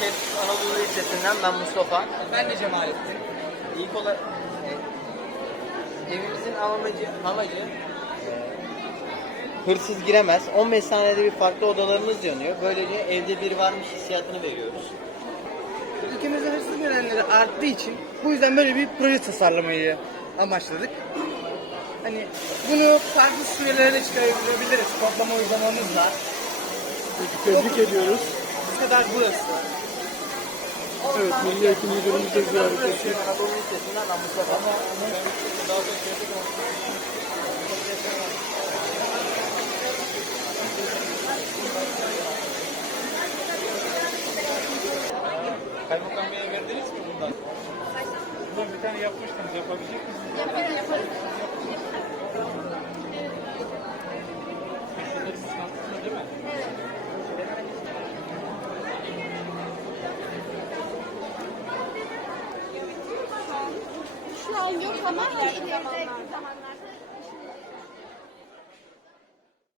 Şef Anadolu Lisesi'nden ben Mustafa. Ben de Cemalettin. İlk olarak e, evimizin amacı, amacı e, hırsız giremez. 15 saniyede bir farklı odalarımız yanıyor. Böylece evde bir varmış hissiyatını veriyoruz. Ülkemizde hırsız görenleri arttığı için bu yüzden böyle bir proje tasarlamayı amaçladık. Hani bunu farklı sürelere çıkarabiliriz toplama uygulamamızla. Tebrik ediyoruz. Bu kadar burası. Milli Eğitim Müdürümüz de ziyaret etti. Anadolu Lisesi'nden ben Mustafa. Kaymakam Bey'e verdiniz mi bundan? Bundan bir tane yapmıştınız, yapabilecek misiniz? Şu an yok ama ileriki zamanlarda.